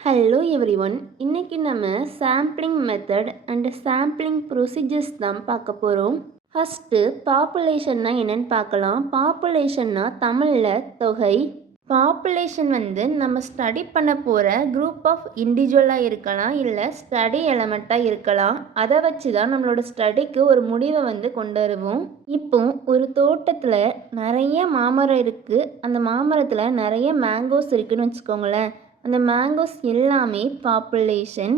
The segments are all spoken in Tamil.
Hello everyone. இன்னைக்கு நம்ம sampling method and sampling procedures தான் பார்க்க போகிறோம். ஃபஸ்ட்டு பாப்புலேஷன்னா என்னன்னு பார்க்கலாம். பாப்புலேஷன்னா தமிழில் தொகை. பாப்புலேஷன் நம்ம ஸ்டடி பண்ண போகிற குரூப் ஆஃப் இண்டிவிஜுவலாக இருக்கலாம், இல்லை ஸ்டடி எலமெண்ட்டாக இருக்கலாம். அதை வச்சு தான் நம்மளோட ஸ்டடிக்கு ஒரு முடிவை கொண்டு வருவோம். இப்போ ஒரு தோட்டத்தில் நிறைய மாமரம் இருக்குது. அந்த மாமரத்தில் நிறைய மேங்கோஸ் இருக்குதுன்னு வச்சுக்கோங்களேன். அந்த மேங்கோஸ் எல்லாமே பாப்புலேஷன்.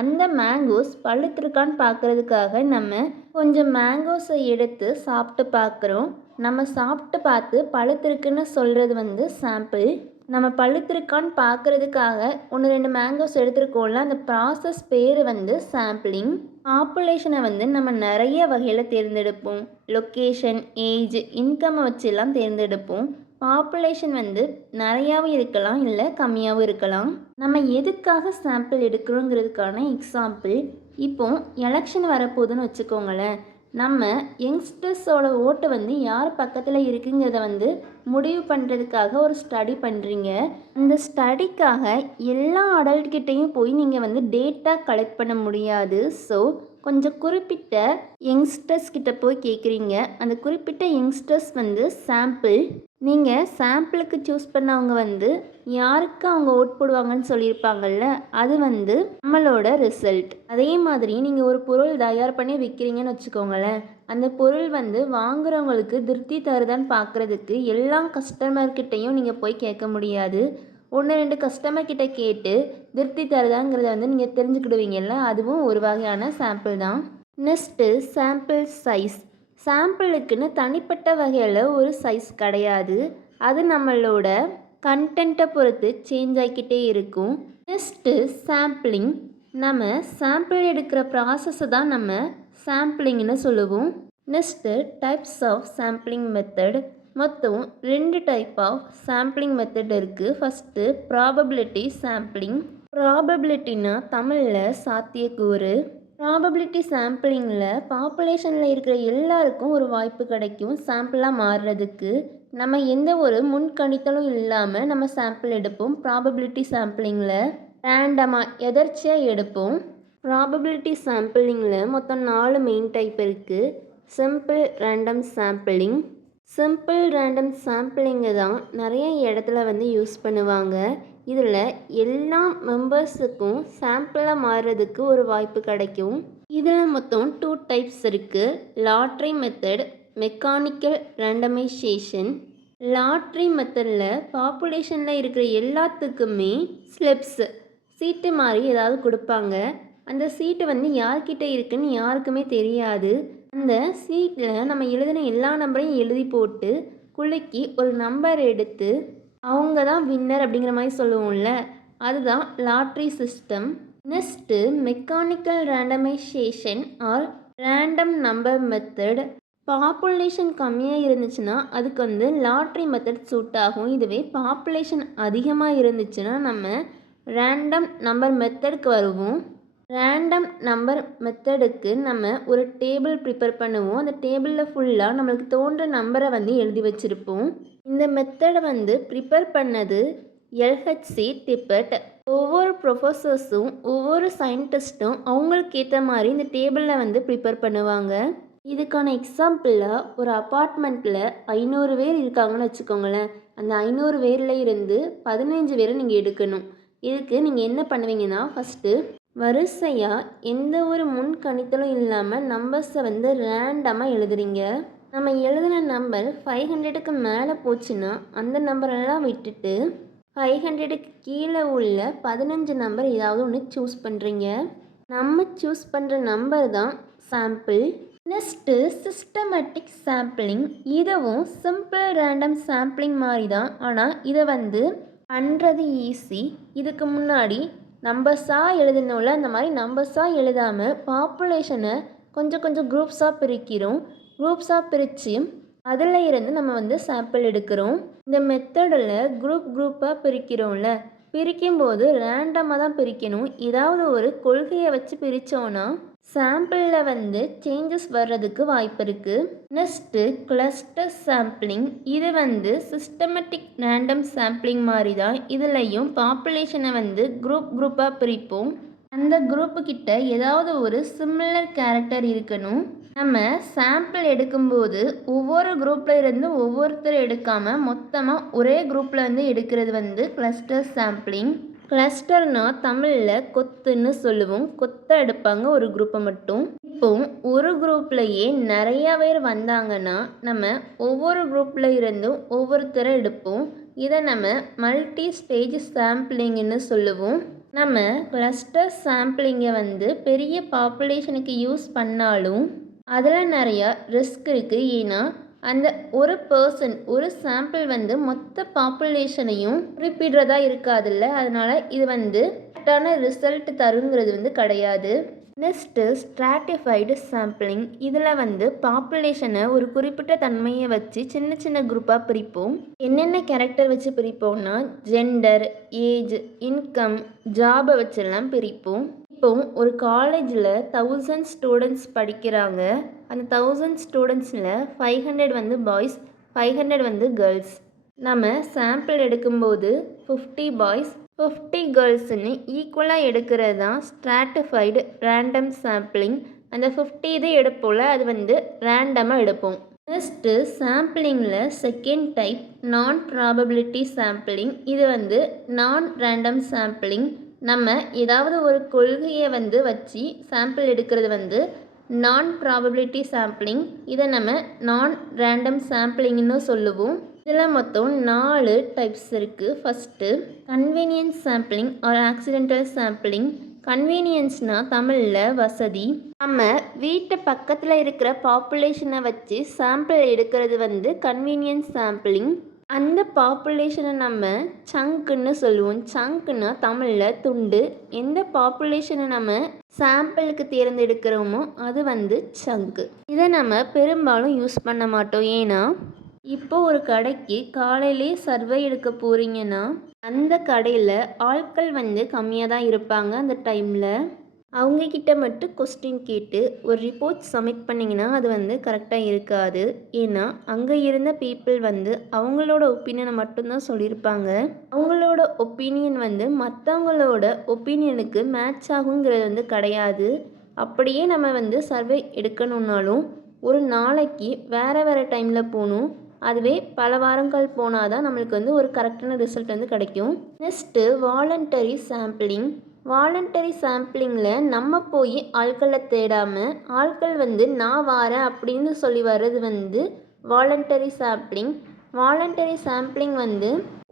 அந்த மேங்கோஸ் பழுத்திருக்கான்னு பார்க்குறதுக்காக நம்ம கொஞ்சம் மேங்கோஸை எடுத்து சாப்பிட்டு பார்க்குறோம். நம்ம சாப்பிட்டு பார்த்து பழுத்திருக்குன்னு சொல்கிறது சாம்பிள். நம்ம பழுத்திருக்கான்னு பார்க்குறதுக்காக 1-2 மேங்கோஸ் எடுத்துருக்கோம்ல, அந்த ப்ராசஸ் பேர் சாம்பிளிங். பாப்புலேஷனை நம்ம நிறைய வகையில் தேர்ந்தெடுப்போம். லொக்கேஷன், ஏஜ், இன்கம்மை வச்செல்லாம் தேர்ந்தெடுப்போம். பாப்புலேஷன் நிறையாவும் இருக்கலாம், இல்லை கம்மியாகவும் இருக்கலாம். நம்ம எதுக்காக சாம்பிள் எடுக்கிறோங்கிறதுக்கான எக்ஸாம்பிள், இப்போ எலெக்ஷன் வரப்போகுதுன்னு வச்சுக்கோங்களேன். நம்ம யங்ஸ்டர்ஸோட ஓட்டு யார் பக்கத்தில் இருக்குங்கிறத முடிவு பண்ணுறதுக்காக ஒரு ஸ்டடி பண்ணுறீங்க. அந்த ஸ்டடிக்காக எல்லா அடல்ட்கிட்டையும் போய் நீங்கள் டேட்டா கலெக்ட் பண்ண முடியாது. ஸோ கொஞ்சம் குறிப்பிட்ட யங்ஸ்டர்ஸ் கிட்ட போய் கேட்குறீங்க. அந்த குறிப்பிட்ட யங்ஸ்டர்ஸ் சாம்பிள். நீங்கள் சாம்பிளுக்கு சூஸ் பண்ணவங்க யாருக்கு அவங்க ஓட் போடுவாங்கன்னு சொல்லியிருப்பாங்கள்ல, அது நம்மளோட ரிசல்ட். அதே மாதிரி நீங்கள் ஒரு பொருள் தயார் பண்ணி விற்கிறீங்கன்னு வச்சுக்கோங்களேன். அந்த பொருள் வாங்குறவங்களுக்கு திருப்தி தருதான்னு பார்க்குறதுக்கு எல்லா கஸ்டமர்கிட்டையும் நீங்கள் போய் கேட்க முடியாது. 1-2 கஸ்டமர் கிட்ட கேட்டு திருப்தி தருதாங்கிறத நீங்கள் தெரிஞ்சுக்கிடுவீங்கல்ல, அதுவும் ஒரு வகையான சாம்பிள் தான். Next sample size. சாம்பிளுக்குன்னு தனிப்பட்ட வகையில் ஒரு சைஸ் கிடையாது. அது நம்மளோட கண்டென்ட்டை பொறுத்து சேஞ்ச் ஆகிக்கிட்டே இருக்கும். Next sampling. நம்ம சாம்பிள் எடுக்கிற ப்ராசஸை தான் நம்ம சாம்பிளிங்னு சொல்லுவோம். Next types of sampling method. மொத்தம் 2 டைப் ஆஃப் சாம்பிளிங் மெத்தட் இருக்குது. First probability sampling. ப்ராபபிலிட்டினா தமிழில் சாத்தியக்கூறு. ப்ராபபிலிட்டி சாம்பிளிங்கில் பாப்புலேஷனில் இருக்கிற எல்லாருக்கும் ஒரு வாய்ப்பு கிடைக்கும் சாம்பிளாக மாறுறதுக்கு. நம்ம எந்த ஒரு முன்கணித்தலும் இல்லாமல் நம்ம சாம்பிள் எடுப்போம். ப்ராபபிலிட்டி சாம்பிளிங்கில் ரேண்டமாக எதர்ச்சியாக எடுப்போம். ப்ராபபிலிட்டி சாம்பிளிங்கில் மொத்தம் 4 மெயின் டைப் இருக்குது. Simple random sampling. Simple random சாம்பிளிங்கை தான் நிறைய இடத்துல யூஸ் பண்ணுவாங்க. இதில் எல்லா மெம்பர்ஸுக்கும் சாம்பிளாக மாறுறதுக்கு ஒரு வாய்ப்பு கிடைக்கும். இதில் மொத்தம் 2 டைப்ஸ் இருக்குது. Lottery method, mechanical randomisation. Lottery மெத்தடில் பாப்புலேஷனில் இருக்கிற எல்லாத்துக்குமே ஸ்லிப்ஸ், சீட்டு மாதிரி ஏதாவது கொடுப்பாங்க. அந்த சீட்டு யார்கிட்ட இருக்குன்னு யாருக்குமே தெரியாது. அந்த சீட்டில் நம்ம எழுதின எல்லா நம்பரையும் எழுதி போட்டு குலுக்கி ஒரு நம்பர் எடுத்து அவங்க தான் வின்னர் அப்படிங்கிற மாதிரி சொல்லுவோம்ல, அதுதான் lottery system. Next mechanical randomisation or random number method. Population கம்மியாக இருந்துச்சுன்னா அதுக்கு லாட்ரி மெத்தட் சூட் ஆகும். இதுவே பாப்புலேஷன் அதிகமாக இருந்துச்சுன்னா நம்ம ரேண்டம் நம்பர் மெத்தடுக்கு வருவோம். ரேண்டம் நம்பர் மெத்தடுக்கு நம்ம ஒரு டேபிள் ப்ரிப்பேர் பண்ணுவோம். அந்த டேபிளில் ஃபுல்லாக நம்மளுக்கு தோன்ற நம்பரை எழுதி வச்சுருப்போம். இந்த மெத்தடை ப்ரிப்பேர் பண்ணது எல்ஹெச்சி டிப்பெட். ஒவ்வொரு ப்ரொஃபஸர்ஸும் ஒவ்வொரு சயின்டிஸ்ட்டும் அவங்களுக்கு ஏற்ற மாதிரி இந்த டேபிளில் ப்ரிப்பேர் பண்ணுவாங்க. இதுக்கான எக்ஸாம்பிளாக ஒரு அப்பார்ட்மெண்ட்டில் 500 பேர் இருக்காங்கன்னு வச்சுக்கோங்களேன். அந்த 500 பேரில் இருந்து 15 பேரை நீங்கள் எடுக்கணும். இதுக்கு நீங்கள் என்ன பண்ணுவீங்கன்னா, ஃபஸ்ட்டு வரிசையாக எந்த ஒரு முன்கணித்தலும் இல்லாமல் நம்பர்ஸை ரேண்டமாக எழுதுறீங்க. நம்ம எழுதின நம்பர் 500க்கு மேலே போச்சுன்னா அந்த நம்பரெல்லாம் விட்டுட்டு 500க்கு கீழே உள்ள 15 நம்பர் ஏதாவது ஒன்று சூஸ் பண்ணுறீங்க. நம்ம சூஸ் பண்ணுற நம்பர் தான் சாம்பிள். Next systematic sampling. இதுவும் சிம்பிள் ரேண்டம் சாம்பிளிங் மாதிரி தான், ஆனால் இதை பண்ணுறது ஈஸி. இதுக்கு முன்னாடி நம்பர்ஸாக எழுதணும்ல, அந்த மாதிரி நம்பர்ஸாக எழுதாமல் பாப்புலேஷனை கொஞ்சம் குரூப்ஸாக பிரிக்கிறோம். குரூப்ஸாக பிரித்து அதில் இருந்து நம்ம சாம்பிள் எடுக்கிறோம். இந்த மெத்தடில் குரூப்பாக பிரிக்கிறோம்ல, பிரிக்கும்போது ரேண்டமாக தான் பிரிக்கணும். ஏதாவது ஒரு கொள்கையை வச்சு பிரித்தோன்னா சாம்பிளில் வந்து சேஞ்சஸ் வர்றதுக்கு வாய்ப்பு இருக்குது. Next cluster sampling. இது வந்து சிஸ்டமேட்டிக் ரேண்டம் சாம்பிளிங் மாதிரி தான். இதுலேயும் பாப்புலேஷனை வந்து குரூப்பாக பிரிப்போம். அந்த குரூப்பு கிட்ட ஏதாவது ஒரு சிமிலர் கேரக்டர் இருக்கணும். நம்ம சாம்பிள் எடுக்கும்போது ஒவ்வொரு குரூப்பில் இருந்து ஒவ்வொருத்தர் எடுக்காமல் மொத்தமாக ஒரே குரூப்பில் வந்து எடுக்கிறது வந்து கிளஸ்டர் சாம்பிளிங். கிளஸ்டர்னால் தமிழில் கொத்துன்னு சொல்லுவோம். கொத்தை எடுப்பாங்க ஒரு குரூப்பை மட்டும். இப்போ ஒரு குரூப்லையே நிறையா பேர் வந்தாங்கன்னா நம்ம ஒவ்வொரு குரூப்பில் இருந்தும் ஒவ்வொருத்தரை எடுப்போம். இதை நம்ம மல்டி ஸ்டேஜ் சாம்பிளிங்னு சொல்லுவோம். நம்ம கிளஸ்டர் சாம்பிளிங்கை வந்து பெரிய பாப்புலேஷனுக்கு யூஸ் பண்ணாலும் அதில் நிறையா ரிஸ்க் இருக்குது. ஏன்னா அந்த ஒரு பர்சன் ஒரு சாம்பிள் வந்து மொத்த பாப்புலேஷனையும் குறிப்பிடுறதா இருக்காதுல்ல. அதனால் இது வந்து கரெக்டான ரிசல்ட் தருங்கிறது வந்து கிடையாது. Next stratified sampling. இதில் வந்து பாப்புலேஷனை ஒரு குறிப்பிட்ட தன்மையை வச்சு சின்ன சின்ன குரூப்பாக பிரிப்போம். என்னென்ன கேரக்டர் வச்சு பிரிப்போம்னா ஜெண்டர், ஏஜ், இன்கம், ஜாபை வச்செல்லாம் பிரிப்போம். இப்போ ஒரு காலேஜில் 1000 ஸ்டூடெண்ட்ஸ் படிக்கிறாங்க. அந்த 1000 ஸ்டூடெண்ட்ஸில் 500 வந்து பாய்ஸ், 500 வந்து கேர்ள்ஸ். நம்ம சாம்பிள் எடுக்கும்போது 50 பாய்ஸ் 50 கேர்ள்ஸ்ன்னு ஈக்குவலாக எடுக்கிறது தான் ஸ்ட்ராட்டிஃபைடு ரேண்டம் சாம்பிளிங். அந்த 50 இது எடுப்போம்ல அது வந்து ரேண்டமாக எடுப்போம். நெக்ஸ்ட்டு சாம்பிளிங்கில் செகண்ட் டைப் நான் ப்ராபபிலிட்டி சாம்பிளிங். இது வந்து நான் ரேண்டம் சாம்பிளிங். நம்ம ஏதாவது ஒரு கொள்கையை வந்து வச்சு சாம்பிள் எடுக்கிறது வந்து நான் ப்ராபபிலிட்டி சாம்பிளிங். இதை நம்ம நான் ரேண்டம் சாம்பிளிங்னு சொல்லுவோம். இதில் மொத்தம் 4 டைப்ஸ் இருக்குது. First convenience sampling or accidental sampling. கன்வீனியன்ஸ்னால் தமிழில் வசதி. நம்ம வீட்டு பக்கத்தில் இருக்கிற பாப்புலேஷனை வச்சு சாம்பிள் எடுக்கிறது வந்து கன்வீனியன்ஸ் சாம்பிளிங். அந்த பாப்புலேஷனை நம்ம சங்க்குன்னு சொல்லுவோம். சங்க்குன்னா தமிழில் துண்டு. எந்த பாப்புலேஷனை நம்ம சாம்பிளுக்கு தேர்ந்தெடுக்கிறோமோ அது வந்து சங்கு. இதை நம்ம பெரும்பாலும் யூஸ் பண்ண மாட்டோம். ஏன்னா இப்போ ஒரு கடைக்கு காலையிலே சர்வே எடுக்க போகிறீங்கன்னா அந்த கடையில் ஆட்கள் வந்து கம்மியாக தான் இருப்பாங்க. அந்த டைமில் அவங்கக்கிட்ட மட்டும் கொஸ்டின் கேட்டு ஒரு ரிப்போர்ட் சப்மிட் பண்ணிங்கன்னா அது வந்து கரெக்டாக இருக்காது. ஏன்னா அங்கே இருந்த பீப்புள் வந்து அவங்களோட ஒப்பீனியனை மட்டும்தான் சொல்லியிருப்பாங்க. அவங்களோட ஒப்பீனியன் வந்து மற்றவங்களோட ஒப்பீனியனுக்கு மேட்ச் ஆகுங்கிறது வந்து கிடையாது. அப்படியே நம்ம வந்து சர்வே எடுக்கணுன்னாலும் ஒரு நாளைக்கு வேறு டைமில் போகணும். அதுவே பல வாரங்கள் போனால் தான் நம்மளுக்கு வந்து ஒரு கரெக்டான ரிசல்ட் வந்து கிடைக்கும். Next voluntary sampling. வாலண்டரி சாம்பிளிங்கில் நம்ம போய் ஆட்களை தேடாமல் ஆட்கள் வந்து நான் வாரேன் அப்படின்னு சொல்லி வர்றது வந்து வாலண்டரி சாம்பிளிங். வாலண்டரி சாம்பிளிங் வந்து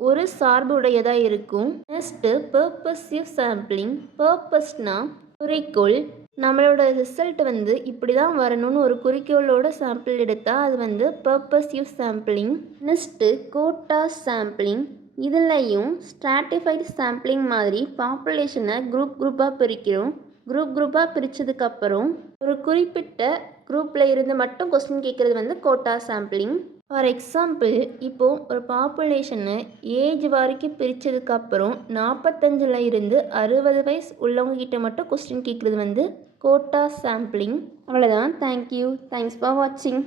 ஒரு சார்பு உடையதாக இருக்கும். Next purposive sampling. பர்பஸ்னால் குறிக்கோள். நம்மளோட ரிசல்ட் வந்து இப்படி தான் வரணும்னு ஒரு குறிக்கோளோட சாம்பிள் எடுத்தால் அது வந்து purposive sampling. Next quota sampling. இதுலேயும் ஸ்ட்ராட்டிஃபைடு சாம்பிளிங் மாதிரி பாப்புலேஷனை குரூப்பாக பிரிக்கிறோம். குரூப்பாக பிரித்ததுக்கப்புறம் ஒரு குறிப்பிட்ட குரூப்பில் இருந்து மட்டும் கொஸ்டின் கேட்குறது வந்து கோட்டா சாம்பிளிங். ஃபார் எக்ஸாம்பிள் இப்போது ஒரு பாப்புலேஷனை ஏஜ் வரைக்கும் பிரித்ததுக்கப்புறம் 45 இருந்து 60 வயசு உள்ளவங்ககிட்ட மட்டும் கொஸ்டின் கேட்குறது வந்து கோட்டா சாம்பிளிங். அவ்வளோதான். தேங்க்யூ. தேங்க்ஸ் ஃபார் வாட்சிங்.